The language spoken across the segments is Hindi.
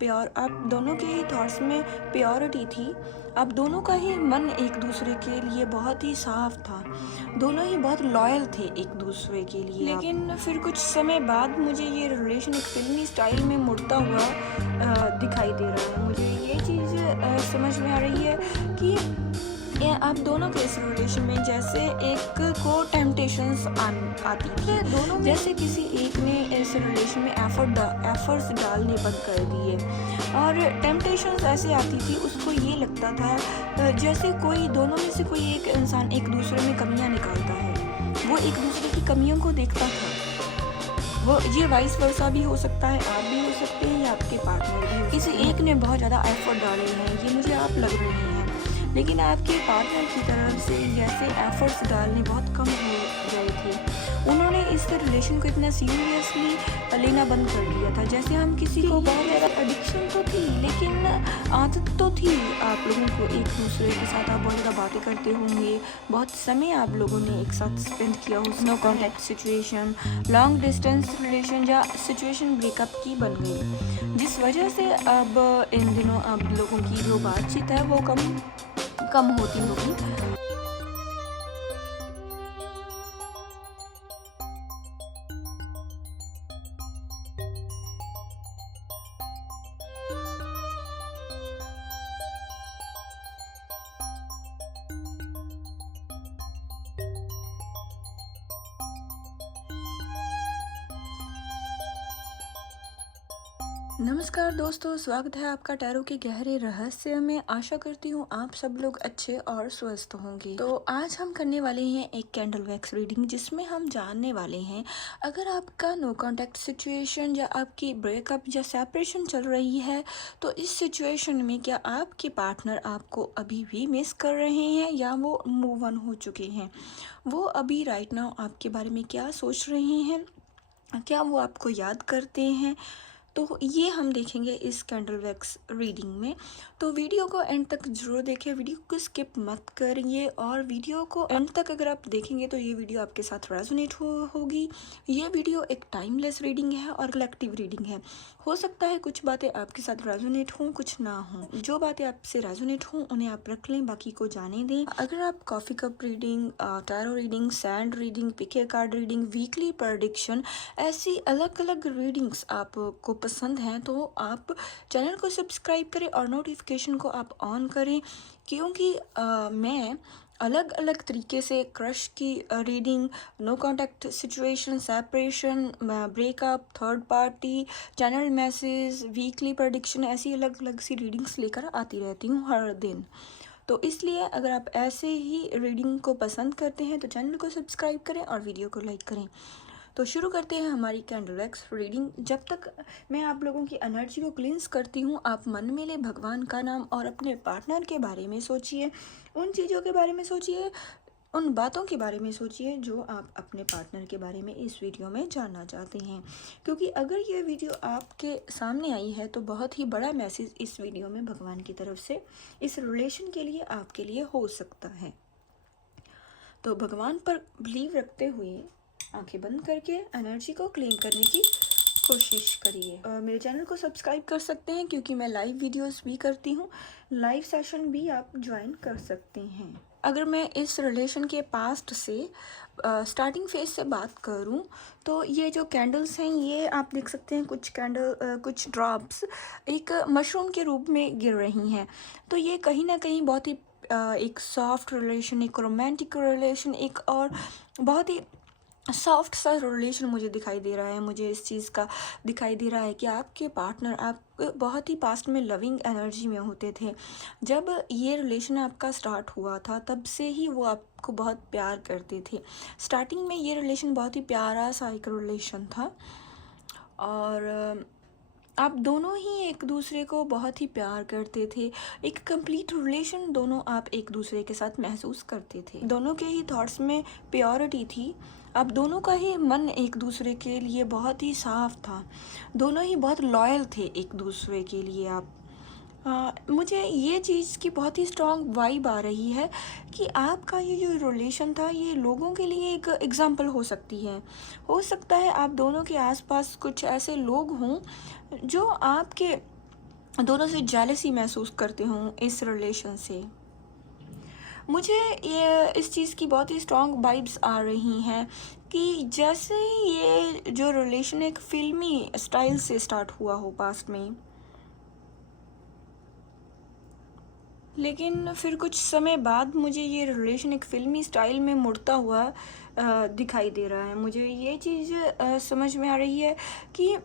प्योर, आप दोनों के ही थॉट्स में प्योरिटी थी। आप दोनों का ही मन एक दूसरे के लिए बहुत ही साफ था, दोनों ही बहुत लॉयल थे एक दूसरे के लिए। लेकिन फिर कुछ समय बाद मुझे ये रिलेशन एक फिल्मी स्टाइल में मुड़ता हुआ दिखाई दे रहा है। मुझे ये चीज़ समझ में आ रही है कि आप दोनों के इस रिलेशन में जैसे एक को टेम्पटेशंस आती थी, दोनों जैसे किसी एक ने इस रिलेशन में एफर्ट्स डालने बंद कर दिए और टेम्पटेशंस ऐसे आती थी, उसको ये लगता था जैसे कोई दोनों में से कोई एक इंसान एक दूसरे में कमियां निकालता है, वो एक दूसरे की कमियों को देखता था। वो ये वाइस वर्सा भी हो सकता है, आप भी हो सकते हैं या आपके पार्टनर भी हो। किसी एक ने बहुत ज़्यादा एफर्ट डाले हैं, ये मुझे आप लग रहे हैं, लेकिन आपके पार्टनर की तरफ से जैसे एफर्ट्स डालने बहुत कम हो गए थे। उन्होंने इस रिलेशन को इतना सीरियसली लेना बंद कर दिया था। जैसे हम किसी को बहुत ज़्यादा एडिक्शन तो थी, लेकिन आदत तो थी आप लोगों को एक दूसरे के साथ, आप बहुत ज़्यादा बातें करते होंगे, बहुत समय आप लोगों ने एक साथ स्पेंड किया हो। No contact situation, long distance relation या सिचुएशन ब्रेकअप की बन गई, जिस वजह से अब इन दिनों आप लोगों की जो बातचीत है वो कम होती होगी। नमस्कार दोस्तों, स्वागत है आपका टैरो के गहरे रहस्य में। आशा करती हूँ आप सब लोग अच्छे और स्वस्थ होंगे। तो आज हम करने वाले हैं एक कैंडल वैक्स रीडिंग, जिसमें हम जानने वाले हैं अगर आपका नो कांटेक्ट सिचुएशन या आपकी ब्रेकअप या सेपरेशन चल रही है, तो इस सिचुएशन में क्या आपके पार्टनर आपको अभी भी मिस कर रहे हैं या वो मूव ऑन हो चुके हैं। वो अभी राइट नाउ आपके बारे में क्या सोच रहे हैं, क्या वो आपको याद करते हैं, तो ये हम देखेंगे इस कैंडल वैक्स रीडिंग में। तो वीडियो को एंड तक जरूर देखें, वीडियो को स्किप मत करिए, और वीडियो को एंड तक अगर आप देखेंगे तो ये वीडियो आपके साथ रेजोनेट होगी। ये वीडियो एक टाइमलेस रीडिंग है और कलेक्टिव रीडिंग है। हो सकता है कुछ बातें आपके साथ रेजोनेट हों, कुछ ना हों। जो बातें आपसे रेजोनेट हों उन्हें आप रख लें, बाकी को जाने दें। अगर आप coffee cup reading, tarot reading, sand reading, पिके कार्ड रीडिंग, वीकली प्रेडिक्शन, ऐसी अलग अलग रीडिंग्स आपको पसंद हैं तो आप चैनल को सब्सक्राइब करें और नोटिफिकेशन को आप ऑन करें, क्योंकि मैं अलग अलग तरीके से क्रश की reading, no contact situation, separation, breakup, third party, channel message, weekly prediction, ऐसी अलग अलग सी रीडिंग्स लेकर आती रहती हूँ हर दिन। तो इसलिए अगर आप ऐसे ही रीडिंग को पसंद करते हैं तो चैनल को सब्सक्राइब करें और वीडियो को लाइक करें। तो शुरू करते हैं हमारी कैंडल वैक्स रीडिंग। जब तक मैं आप लोगों की एनर्जी को क्लींस करती हूँ, आप मन में ले भगवान का नाम और अपने पार्टनर के बारे में सोचिए, उन चीज़ों के बारे में सोचिए, उन बातों के बारे में सोचिए जो आप अपने पार्टनर के बारे में इस वीडियो में जानना चाहते हैं। क्योंकि अगर ये वीडियो आपके सामने आई है तो बहुत ही बड़ा मैसेज इस वीडियो में भगवान की तरफ से इस रिलेशन के लिए आपके लिए हो सकता है। तो भगवान पर बिलीव रखते हुए आंखें बंद करके एनर्जी को क्लीन करने की कोशिश करिए। मेरे चैनल को सब्सक्राइब कर सकते हैं क्योंकि मैं लाइव वीडियोस भी करती हूँ, लाइव सेशन भी आप ज्वाइन कर सकते हैं। अगर मैं इस रिलेशन के पास्ट से स्टार्टिंग फेज से बात करूं तो ये जो कैंडल्स हैं ये आप देख सकते हैं, कुछ ड्रॉप्स एक मशरूम के रूप में गिर रही हैं। तो ये कहीं ना कहीं बहुत ही एक सॉफ्ट रिलेशन, एक रोमांटिक रिलेशन, एक और बहुत ही सॉफ्ट सा रिलेशन मुझे दिखाई दे रहा है। मुझे इस चीज़ का दिखाई दे रहा है कि आपके पार्टनर आप बहुत ही पास्ट में लविंग एनर्जी में होते थे। जब ये रिलेशन आपका स्टार्ट हुआ था तब से ही वो आपको बहुत प्यार करते थे। स्टार्टिंग में ये रिलेशन बहुत ही प्यारा सा एक रिलेशन था और आप दोनों ही एक दूसरे को बहुत ही प्यार करते थे। एक कंप्लीट रिलेशन दोनों आप एक दूसरे के साथ महसूस करते थे, दोनों के ही थॉट्स में प्योरिटी थी। आप दोनों का ही मन एक दूसरे के लिए बहुत ही साफ था, दोनों ही बहुत लॉयल थे एक दूसरे के लिए। आप मुझे ये चीज़ की बहुत ही स्ट्रॉन्ग वाइब आ रही है कि आपका ये जो रिलेशन था ये लोगों के लिए एक एग्जाम्पल हो सकती है। हो सकता है आप दोनों के आसपास कुछ ऐसे लोग हों जो आपके दोनों से जेलसी महसूस करते हों इस रिलेशन से। मुझे ये इस चीज़ की बहुत ही स्ट्रॉन्ग वाइब्स आ रही हैं कि जैसे ये जो रिलेशन एक फ़िल्मी स्टाइल से स्टार्ट हुआ हो पास्ट में, लेकिन फिर कुछ समय बाद मुझे ये रिलेशन एक फ़िल्मी स्टाइल में मुड़ता हुआ दिखाई दे रहा है। मुझे ये चीज़ समझ में आ रही है कि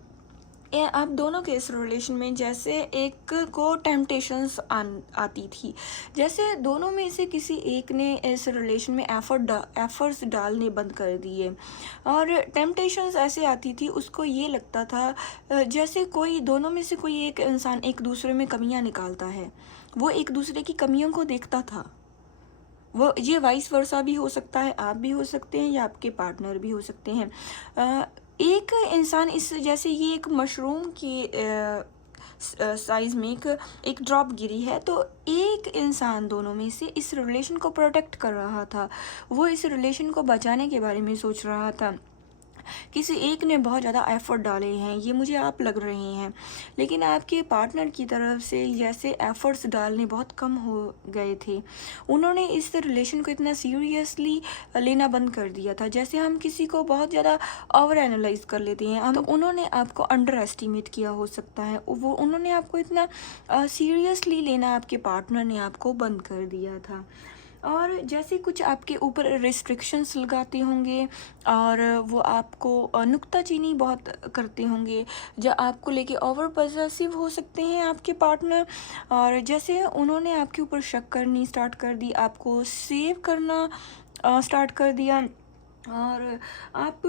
आप दोनों के इस रिलेशन में जैसे एक को टेम्पटेशंस आती थी, जैसे दोनों में से किसी एक ने इस रिलेशन में एफर्ट्स डालने बंद कर दिए, और टेम्पटेशंस ऐसे आती थी, उसको ये लगता था जैसे कोई दोनों में से कोई एक इंसान एक दूसरे में कमियां निकालता है, वो एक दूसरे की कमियों को देखता था। वो ये वाइस वर्सा भी हो सकता है, आप भी हो सकते हैं या आपके पार्टनर भी हो सकते हैं। एक इंसान इस जैसे ये एक मशरूम की साइज़ में एक ड्रॉप गिरी है, तो एक इंसान दोनों में से इस रिलेशन को प्रोटेक्ट कर रहा था, वो इस रिलेशन को बचाने के बारे में सोच रहा था। किसी एक ने बहुत ज़्यादा एफ़र्ट डाले हैं, ये मुझे आप लग रहे हैं, लेकिन आपके पार्टनर की तरफ से जैसे एफ़र्ट्स डालने बहुत कम हो गए थे। उन्होंने इस रिलेशन को इतना सीरियसली लेना बंद कर दिया था। जैसे हम किसी को बहुत ज़्यादा ओवर एनालाइज़ कर लेते हैं हम, तो उन्होंने आपको अंडर एस्टिमेट किया हो सकता है। वो उन्होंने आपको इतना सीरियसली लेना आपके पार्टनर ने आपको बंद कर दिया था। और जैसे कुछ आपके ऊपर रिस्ट्रिक्शंस लगाते होंगे, और वो आपको नुक्ताचीनी बहुत करते होंगे, जो आपको लेके ओवर पॉसेसिव हो सकते हैं आपके पार्टनर। और जैसे उन्होंने आपके ऊपर शक करनी स्टार्ट कर दी, आपको सेव करना स्टार्ट कर दिया, और आप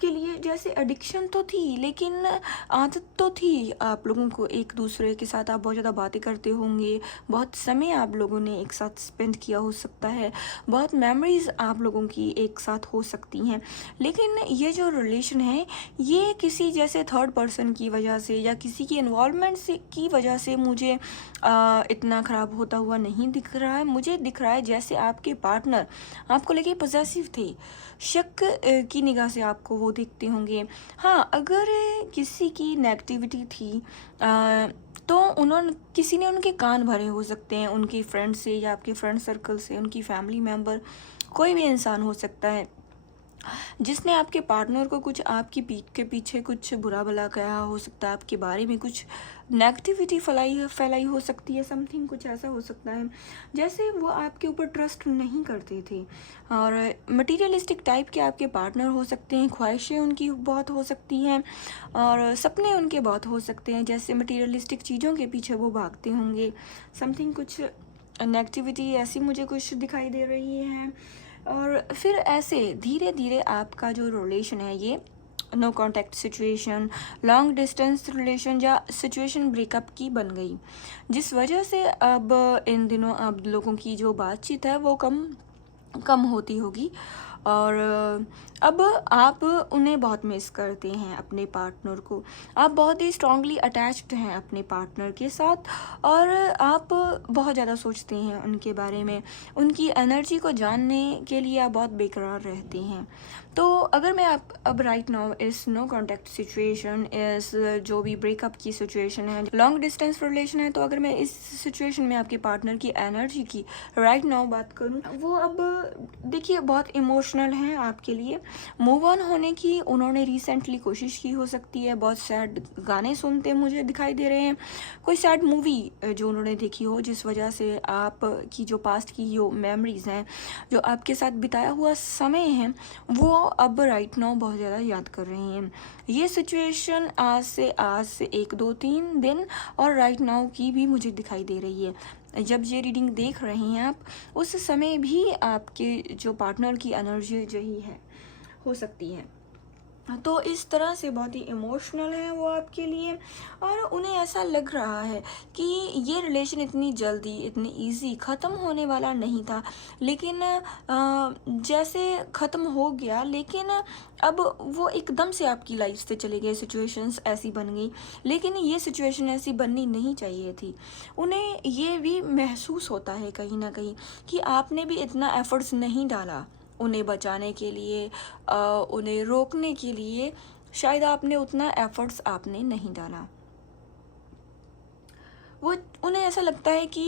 के लिए जैसे एडिक्शन तो थी, लेकिन आदत तो थी आप लोगों को एक दूसरे के साथ। आप बहुत ज़्यादा बातें करते होंगे, बहुत समय आप लोगों ने एक साथ स्पेंड किया हो सकता है, बहुत मेमोरीज आप लोगों की एक साथ हो सकती हैं। लेकिन ये जो रिलेशन है, ये किसी जैसे थर्ड पर्सन की वजह से या किसी की इन्वॉल्वमेंट से की वजह से मुझे इतना ख़राब होता हुआ नहीं दिख रहा है। मुझे दिख रहा है जैसे आपके पार्टनर आपको लेके पॉसेसिव थे, शक की निगाह से आपको वो देखते होंगे। हाँ, अगर किसी की नेगेटिविटी थी तो उन्होंने किसी ने उनके कान भरे हो सकते हैं, उनकी फ्रेंड से या आपके फ्रेंड सर्कल से, उनकी फैमिली मेम्बर, कोई भी इंसान हो सकता है जिसने आपके पार्टनर को कुछ आपकी पीठ के पीछे कुछ बुरा भला कहा हो सकता है, आपके बारे में कुछ नेगेटिविटी फैलाई हो सकती है, समथिंग कुछ ऐसा हो सकता है जैसे वो आपके ऊपर ट्रस्ट नहीं करते थे। और मटीरियलिस्टिक टाइप के आपके पार्टनर हो सकते हैं, ख्वाहिशें उनकी बहुत हो सकती हैं और सपने उनके बहुत हो सकते हैं, जैसे मटीरियलिस्टिक चीज़ों के पीछे वो भागते होंगे। समथिंग कुछ नेगेटिविटी ऐसी मुझे कुछ दिखाई दे रही है। और फिर ऐसे धीरे धीरे आपका जो रिलेशन है, ये no contact situation, long distance relation या सिचुएशन ब्रेकअप की बन गई, जिस वजह से अब इन दिनों आप लोगों की जो बातचीत है वो कम कम होती होगी। और अब आप उन्हें बहुत मिस करते हैं, अपने पार्टनर को। आप बहुत ही स्ट्रांगली अटैच्ड हैं अपने पार्टनर के साथ, और आप बहुत ज़्यादा सोचते हैं उनके बारे में, उनकी एनर्जी को जानने के लिए आप बहुत बेकरार रहते हैं। तो अगर मैं आप अब राइट नाउ इस नो कांटेक्ट सिचुएशन, इस जो भी ब्रेकअप की सिचुएशन है, लॉन्ग डिस्टेंस रिलेशन है, तो अगर मैं इस सिचुएशन में आपके पार्टनर की एनर्जी की राइट नाउ बात करूं, वो अब देखिए बहुत इमोशनल हैं आपके लिए। मूव ऑन होने की उन्होंने रिसेंटली कोशिश की हो सकती है, बहुत सैड गाने सुनते मुझे दिखाई दे रहे हैं, कोई सैड मूवी जो उन्होंने देखी हो, जिस वजह से आप की जो पास्ट की जो मेमोरीज हैं, जो आपके साथ बिताया हुआ समय है, वो अब राइट नाउ बहुत ज़्यादा याद कर रही हैं। ये सिचुएशन आज से 1 2 3 दिन और राइट नाउ की भी मुझे दिखाई दे रही है। जब ये रीडिंग देख रहे हैं आप, उस समय भी आपके जो पार्टनर की एनर्जी यही है, हो सकती है। तो इस तरह से बहुत ही इमोशनल है वो आपके लिए, और उन्हें ऐसा लग रहा है कि ये रिलेशन इतनी जल्दी इतनी इजी ख़त्म होने वाला नहीं था, लेकिन जैसे ख़त्म हो गया, लेकिन अब वो एकदम से आपकी लाइफ से चले गए, सिचुएशंस ऐसी बन गई, लेकिन ये सिचुएशन ऐसी बननी नहीं चाहिए थी। उन्हें ये भी महसूस होता है कहीं ना कहीं कि आपने भी इतना एफर्ट्स नहीं डाला उन्हें बचाने के लिए, उन्हें रोकने के लिए, शायद आपने उतना एफर्ट्स आपने नहीं डाला। ऐसा लगता है कि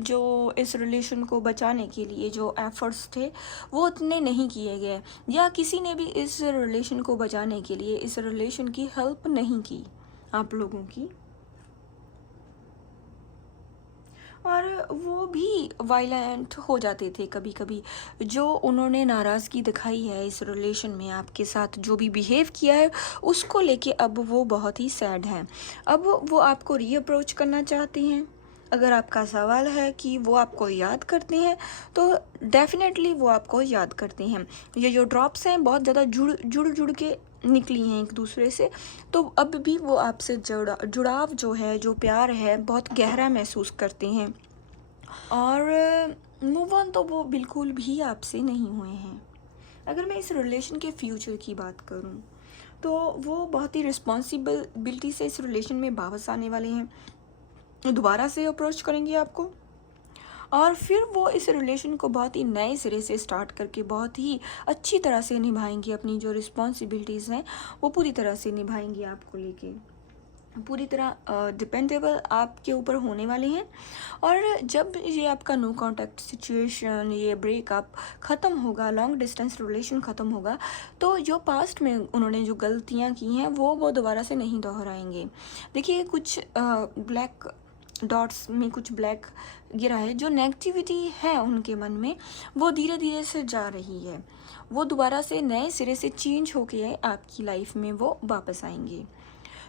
जो इस रिलेशन को बचाने के लिए जो एफर्ट्स थे वो उतने नहीं किए गए, या किसी ने भी इस रिलेशन को बचाने के लिए इस रिलेशन की हेल्प नहीं की आप लोगों की, और वो भी वायलेंट हो जाते थे कभी कभी। जो उन्होंने नाराज़गी दिखाई है इस रिलेशन में, आपके साथ जो भी बिहेव किया है उसको लेके अब वो बहुत ही सैड हैं। अब वो आपको रीअप्रोच करना चाहते हैं। अगर आपका सवाल है कि वो आपको याद करते हैं, तो डेफिनेटली वो आपको याद करते हैं। ये जो ड्रॉप्स हैं बहुत ज़्यादा जुड़ के निकली हैं एक दूसरे से, तो अब भी वो आपसे जुड़ाव जो है, जो प्यार है, बहुत गहरा महसूस करते हैं। और मूव ऑन तो वो बिल्कुल भी आपसे नहीं हुए हैं। अगर मैं इस रिलेशन के फ्यूचर की बात करूं, तो वो बहुत ही रिस्पॉन्सिबिलिटी से इस रिलेशन में वापस आने वाले हैं, दोबारा से अप्रोच करेंगे आपको, और फिर वो इस रिलेशन को बहुत ही नए सिरे से स्टार्ट करके बहुत ही अच्छी तरह से निभाएंगे। अपनी जो रिस्पॉन्सिबिलिटीज़ हैं वो पूरी तरह से निभाएंगे, आपको लेके पूरी तरह डिपेंडेबल आपके ऊपर होने वाले हैं। और जब ये आपका नो कांटेक्ट सिचुएशन, ये ब्रेकअप ख़त्म होगा, लॉन्ग डिस्टेंस रिलेशन ख़त्म होगा, तो जो पास्ट में उन्होंने जो गलतियां की हैं वो दोबारा से नहीं दोहराएंगे। देखिए, कुछ ब्लैक डॉट्स में कुछ ब्लैक गिरा है, जो नेगेटिविटी है उनके मन में वो धीरे धीरे से जा रही है। वो दोबारा से नए सिरे से चेंज होके आपकी लाइफ में वो वापस आएंगे।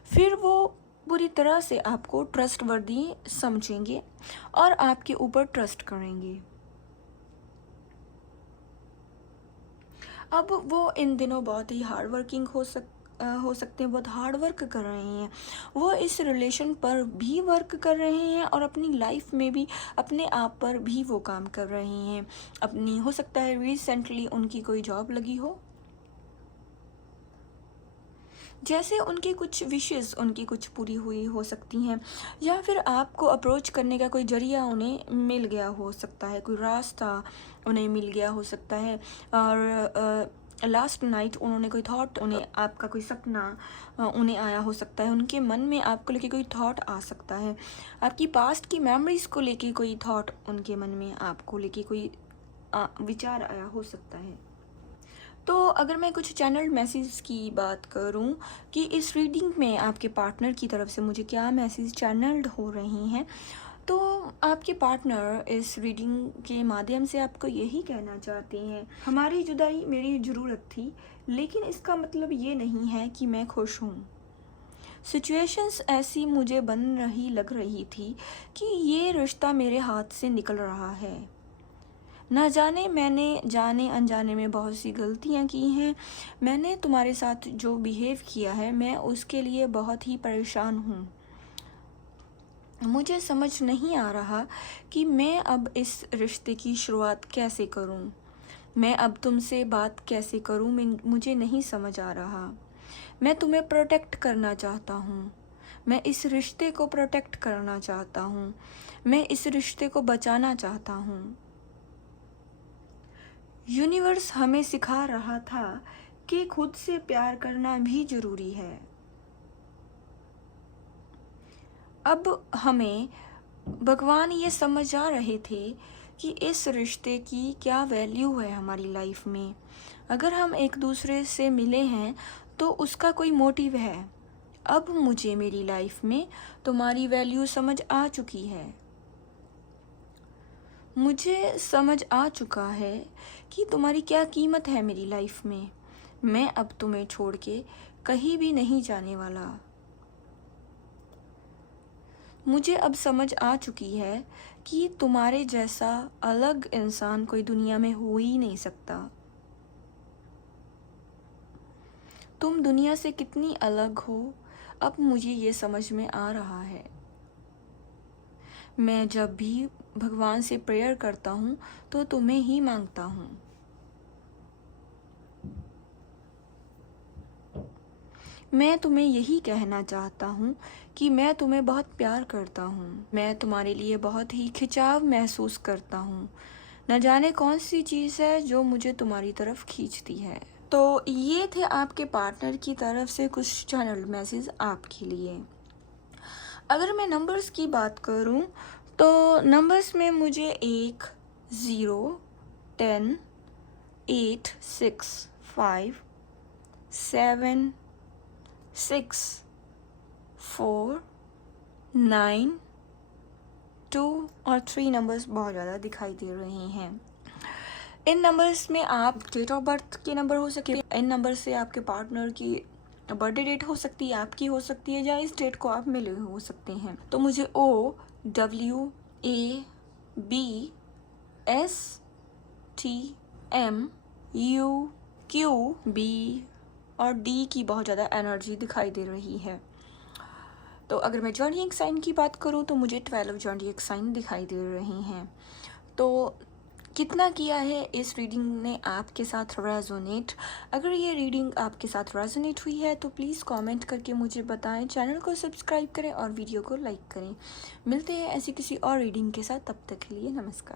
फिर वो पूरी तरह से आपको ट्रस्टवर्दी समझेंगे और आपके ऊपर ट्रस्ट करेंगे। अब वो इन दिनों बहुत ही हार्ड वर्किंग हो सकते हैं, बहुत हार्ड वर्क कर रहे हैं। वो इस रिलेशन पर भी वर्क कर रहे हैं और अपनी लाइफ में भी अपने आप पर भी वो काम कर रहे हैं। अपनी, हो सकता है रिसेंटली उनकी कोई जॉब लगी हो, जैसे उनकी कुछ विशेस उनकी कुछ पूरी हुई हो सकती हैं, या फिर आपको अप्रोच करने का कोई जरिया उन्हें मिल गया हो सकता है, कोई रास्ता उन्हें मिल गया हो सकता है। और लास्ट नाइट उन्होंने कोई थॉट, उन्हें आपका कोई सपना उन्हें आया हो सकता है, उनके मन में आपको लेके कोई थॉट आ सकता है, आपकी पास्ट की मेमोरीज़ को लेके कोई थॉट उनके मन में आपको लेके कोई विचार आया हो सकता है। तो अगर मैं कुछ चैनल मैसेज की बात करूं कि इस रीडिंग में आपके पार्टनर की तरफ से मुझे क्या मैसेज चैनल्ड हो रहे हैं, तो आपके पार्टनर इस रीडिंग के माध्यम से आपको यही कहना चाहते हैं, हमारी जुदाई मेरी ज़रूरत थी, लेकिन इसका मतलब ये नहीं है कि मैं खुश हूँ। सिचुएशंस ऐसी मुझे बन रही लग रही थी कि ये रिश्ता मेरे हाथ से निकल रहा है। ना जाने मैंने जाने अनजाने में बहुत सी गलतियाँ की हैं। मैंने तुम्हारे साथ जो बिहेव किया है, मैं उसके लिए बहुत ही परेशान हूँ। मुझे समझ नहीं आ रहा कि मैं अब इस रिश्ते की शुरुआत कैसे करूँ। मैं अब तुमसे बात कैसे करूँ, मुझे नहीं समझ आ रहा। मैं तुम्हें प्रोटेक्ट करना चाहता हूँ। मैं इस रिश्ते को प्रोटेक्ट करना चाहता हूँ। मैं इस रिश्ते को बचाना चाहता हूँ। यूनिवर्स हमें सिखा रहा था कि खुद से प्यार करना भी ज़रूरी है। अब हमें भगवान ये समझ आ रहे थे कि इस रिश्ते की क्या वैल्यू है हमारी लाइफ में। अगर हम एक दूसरे से मिले हैं तो उसका कोई मोटिव है। अब मुझे मेरी लाइफ में तुम्हारी वैल्यू समझ आ चुकी है। मुझे समझ आ चुका है कि तुम्हारी क्या कीमत है मेरी लाइफ में। मैं अब तुम्हें छोड़ के कहीं भी नहीं जाने वाला। मुझे अब समझ आ चुकी है कि तुम्हारे जैसा अलग इंसान कोई दुनिया में हो ही नहीं सकता। तुम दुनिया से कितनी अलग हो, अब मुझे ये समझ में आ रहा है। मैं जब भी भगवान से प्रेयर करता हूँ तो तुम्हें ही मांगता हूँ। मैं तुम्हें यही कहना चाहता हूँ कि मैं तुम्हें बहुत प्यार करता हूँ। मैं तुम्हारे लिए बहुत ही खिंचाव महसूस करता हूँ। न जाने कौन सी चीज़ है जो मुझे तुम्हारी तरफ खींचती है। तो ये थे आपके पार्टनर की तरफ से कुछ चैनल मैसेज आपके लिए। अगर मैं नंबर्स की बात करूं तो नंबर्स में मुझे 1, 0, 10, 8, 6, 5, 7, 6, 4, 9, 2 और 3 नंबर्स बहुत ज़्यादा दिखाई दे रहे हैं। इन नंबर्स में आप डेट ऑफ बर्थ के नंबर हो सकते हैं, इन नंबर से आपके पार्टनर की बर्थडे डेट हो सकती है, आपकी हो सकती है, या इस डेट को आप मिले हो सकते हैं। तो मुझे O, W, A, B, S, T, M, U, Q, B और D की बहुत ज़्यादा एनर्जी दिखाई दे रही है। तो अगर मैं ज़ोडिएक साइन की बात करूँ तो मुझे 12 ज़ोडिएक साइन दिखाई दे रहे हैं। तो कितना किया है इस रीडिंग ने आपके साथ रेजोनेट? अगर ये रीडिंग आपके साथ रेजोनेट हुई है तो प्लीज़ कमेंट करके मुझे बताएं, चैनल को सब्सक्राइब करें और वीडियो को लाइक करें। मिलते हैं ऐसी किसी और रीडिंग के साथ, तब तक के लिए नमस्कार।